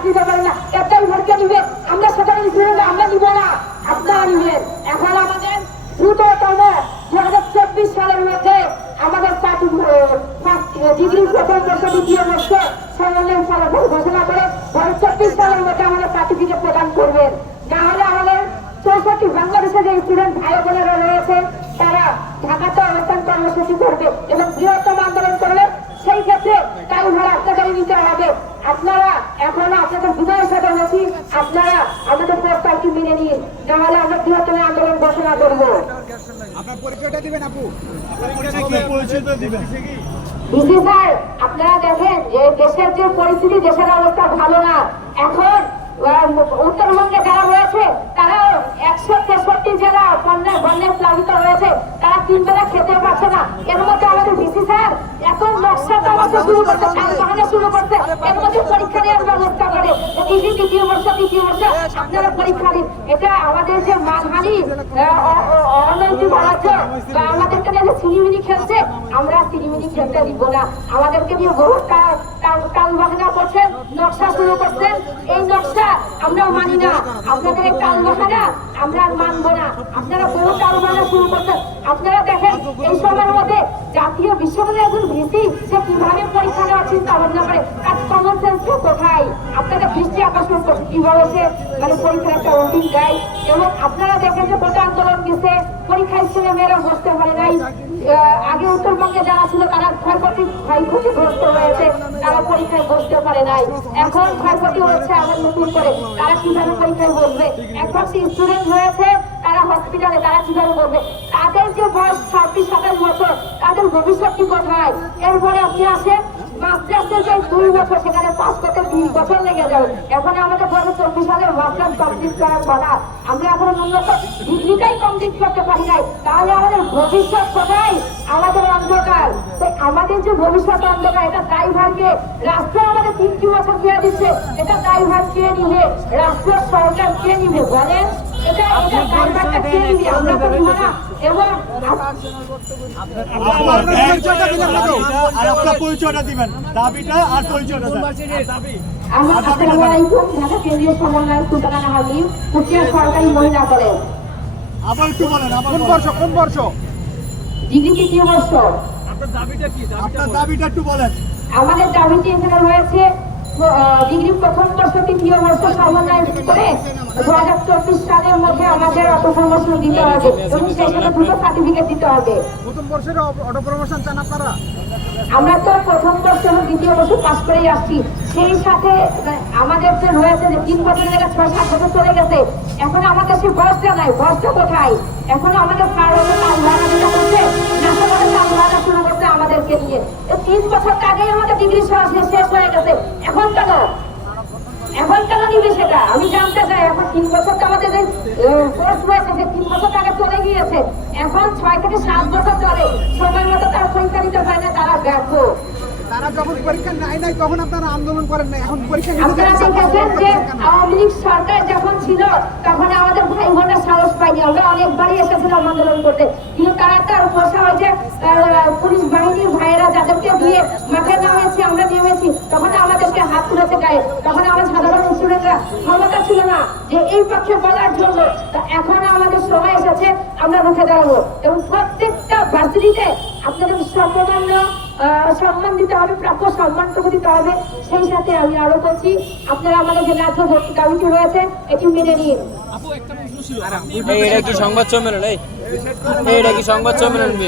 চাকরি দিতে না একটাই ভরকে নিবে। আমরা সেখানে স্টুডেন্ট আমরা নিব না। আপনারা নিবেন এখন আমাদের দ্রুততম দু হাজার চব্বিশ সালের মধ্যে আমাদের ডিগ্রি প্রথম বর্ষ দ্বিতীয় বর্ষ সমন্বয় ফলাফল ঘোষণা করে দু চব্বিশ সালের মধ্যে আমাদের সার্টিফিকেট প্রদান করবেন না হলে আমাদের চৌষট্টি বাংলাদেশে যে স্টুডেন্ট ভাই বোনেরা রয়েছে, তারা ঢাকাতে অবস্থান কর্মসূচি করবে এবং বৃহত্তম আন্দোলন করবে সেই ক্ষেত্রে তাই ভাড়া আপনাদেরই নিতে হবে আপনারা এখনও আপনাদের বিনয়ের সাথে বলছি আপনারা আমাদের প্রস্তাবটি মেনে নিন নাহলে আমরা বৃহত্তম আন্দোলন ঘোষণা করব আপনার পরিচয়টা দিবেন আপু। আপনার পরিচয়টা দিবেন। ডিসি স্যার আপনারা দেখেন যে দেশের যে পরিস্থিতি দেশের অবস্থা ভালো না। এখন আহ, উত্তরবঙ্গে যারা রয়েছে তারা একশো তেষট্টি জেলা বন্যায় বন্যায় প্লাবিত রয়েছে। তারা তিন বেলা খেতে পারছে না। এর মধ্যে আমাদের ডিসি স্যার এত নকশা শুরু করছে বাহানো শুরু করছে। এর মধ্যে পরীক্ষা নেওয়ার ব্যবস্থা করে। ডিসি দ্বিতীয় বর্ষ, তৃতীয় বর্ষ? আপনারা পরীক্ষা দিন। এটা আমাদের যে মানহানি অনৈতিক বা আমাদেরকে সিনেমিনি খেলছে, আমরা সিনেমিনি খেলতে দিব না। আমাদেরকে বহু কাল বাহানা নকশা শুরু করছেন। এই নকশা আমরা মানি না। আপনাদের কাল বাহানা আমরা মানবো না। আপনারা বহু কাল বাহানা শুরু করছেন। আপনারা দেখেন, এই সময়ের মধ্যে জাতীয় বিশ্ববিদ্যালয়ের একজন ভিসি, সে কীভাবে পরীক্ষা নেওয়ার চিন্তা ভাবনা করে তার কমন সেন্স কোথায়? আপনাদের দৃষ্টি আকর্ষণ করছে কীভাবে মানে পরীক্ষার একটা রুটিন দেয় এবং আপনারা দেখেন যে কোটা আন্দোলন গেছে, পরীক্ষায় ছেলে মেয়েরা বসতে পারে নাই। আগে উত্তরবঙ্গে যারা ছিল, তারা ক্ষয়ক্ষতি, ক্ষয়ক্ষতিগ্রস্ত হয়েছে, তারা পরীক্ষায় বসতে পারে নাই। এখন ক্ষয়ক্ষতি হচ্ছে আবার নতুন করে, তারা কীভাবে পরীক্ষায় বসবে? এখন স্টুডেন্ট হয়েছে, তারা হসপিটালে তারা কীভাবে বসবে? তাদের যে বয়স ছাব্বিশ সাতাশ বছর, তাদের ভবিষ্যৎ কি কোথায়? এরপরে আপনি আসেন মাস্টার্সের যে দুই বছর, সেখানে পাস করতে তিন বছর লেগে যাবে এখন আমাদের দু চব্বিশ সালে মাস্টার্স কমপ্লিট করার কথা। এখন উন্নত ডিগ্রিটাই কমপ্লিট করতে পারি নাই। তাহলে আমাদের ভবিষ্যৎ কোথায়? আমাদের অন্ধকার। আমাদের যে ভবিষ্যৎ অন্ধকার, এটা ড্রাইভারকে রাষ্ট্র আমাদের তিনটি বছর দিয়ে দিচ্ছে। এটা ড্রাইভার কে নিবে? রাষ্ট্র সরকার কে নিবে? বলেন। আপনার পরিচয়টা দিবেন দাবিটা আর পরিচয়টা আবার একটু বলেন কোন। বর্ষ কোন আপনার দাবিটা একটু বলেন আমাদের দাবিটি এখানে রয়েছে ডিগ্রি প্রথম বর্ষ তৃতীয় বর্ষ সমন্বয় করে দু হাজার চব্বিশ সালের মধ্যে আমাদের অটো প্রমোশন দিতে হবে এবং সেই সাথে দুটো সার্টিফিকেট দিতে হবে। প্রথম বর্ষের অটো প্রমোশন চান আপনারা? আমরা তো প্রথম বর্ষ এবং দ্বিতীয় বর্ষ পাস করেই আসছি। সেই সাথে আমাদের যে রয়েছে যে তিন বছরের জায়গায় ছয় সাত বছর চলে গেছে এখন আমাদের সেই বয়সটা নাই। বয়সটা কোথায়? এখন আমাদের আমাদেরকে নিয়ে তিন বছর আগে আমাকে ডিগ্রি শেষ হয়ে গেছে। এখন কেন এখন কেন নিবে সেটা? আমি জানতে চাই, এখন তিন বছর তো আমাদের যে কোর্স হয়েছে যে তিন বছর আগে চলে গিয়েছে। এখন ছয় থেকে সাত বছর চলে। সময় মতো তার সংখ্যা দিতে পারে না, তারা ব্যর্থ। তারা যখন পরীক্ষা নাই নাই তখন আপনারা আন্দোলন করেন না এখন পরীক্ষা নিতে আপনারা দেখেছেন যে আওয়ামী লীগ সরকার যখন ছিল তখন আমাদের ভাই বোনরা সাহস পাইনি আমরা অনেকবারই এসেছিলাম আন্দোলন করতে। কিন্তু তারা তার বসা হয় যে আহ, পুলিশ বাহিনীর ভাইয়েরা যাদেরকে দিয়ে মাঠে নামেছি আমরা নেমেছি তখন আমাদেরকে হাত তুলেছে গায়ে। তখন আমার সাধারণ স্টুডেন্টরা ক্ষমতা ছিল না যে এই পক্ষে বলার জন্য। তা এখন আমাদের সময় এসেছে আমরা রুখে দাঁড়াবো। এবং প্রত্যেকটা ভার্সিটিতে আপনাদের সম্মান্য সম্মান দিতে হবে, প্রাপ্য সম্মানটুকু দিতে হবে। সেই সাথে আমি আরও বলছি, আপনারা আমাদের যে ন্যায্য ভর্তি কমিটি রয়েছে, এটি মেনে নিন। এটা কি সংবাদ সম্মেলন এটা কি সংবাদ সম্মেলন